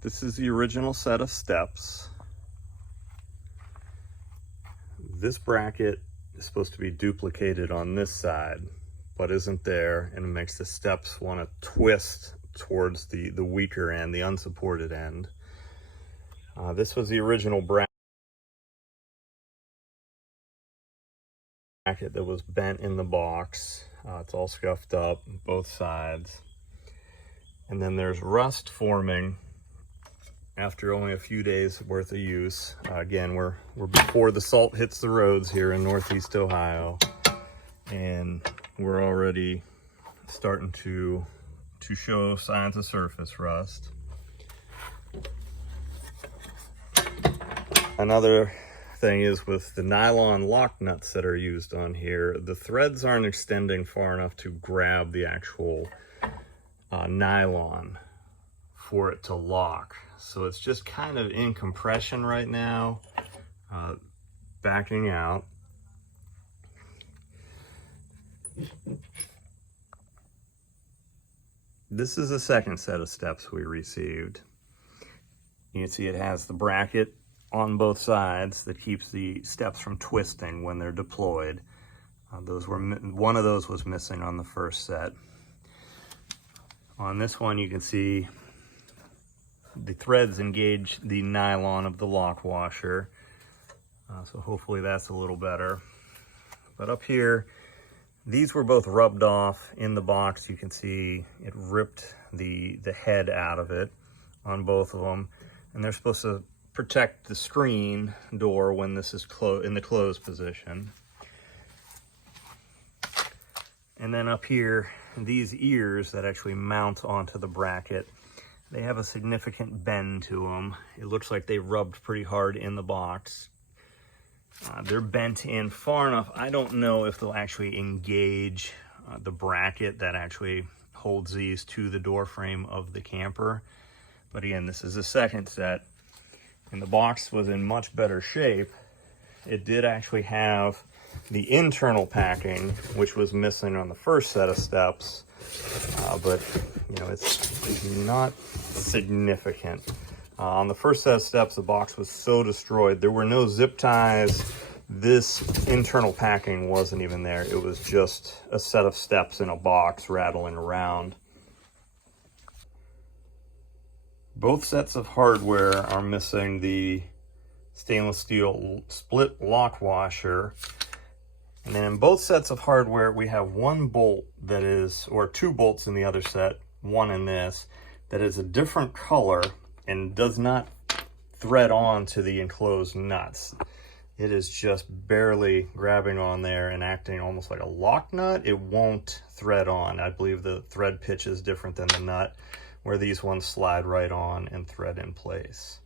This is the original set of steps. This bracket is supposed to be duplicated on this side, but isn't there, and it makes the steps want to twist towards the weaker end, the unsupported end. This was the original bracket that was bent in the box. It's all scuffed up, both sides. And then there's rust forming after only a few days worth of use. Again, we're before the salt hits the roads here in Northeast Ohio, and we're already starting to show signs of surface rust. Another thing is with the nylon lock nuts that are used on here, the threads aren't extending far enough to grab the actual nylon for it to lock. So it's just kind of in compression right now, backing out. This is the second set of steps we received. You can see it has the bracket on both sides that keeps the steps from twisting when they're deployed. One of those was missing on the first set. On this one, you can see the threads engage the nylon of the lock washer. So hopefully that's a little better. But up here, these were both rubbed off in the box. You can see it ripped the head out of it on both of them. And they're supposed to protect the screen door when this is in the closed position. And then up here, these ears that actually mount onto the bracket, they have a significant bend to them. It looks like they rubbed pretty hard in the box. They're bent in far enough. I don't know if they'll actually engage the bracket that actually holds these to the door frame of the camper. But again, this is the second set, and the box was in much better shape. It did actually have the internal packing, which was missing on the first set of steps, but you know, it's not significant. On the first set of steps, the box was so destroyed. There were no zip ties. This internal packing wasn't even there. It was just a set of steps in a box rattling around. Both sets of hardware are missing the stainless steel split lock washer. And then in both sets of hardware, we have one bolt that is, or two bolts in the other set, one in this, that is a different color and does not thread on to the enclosed nuts. It is just barely grabbing on there and acting almost like a lock nut. It won't thread on. I believe the thread pitch is different than the nut, where these ones slide right on and thread in place.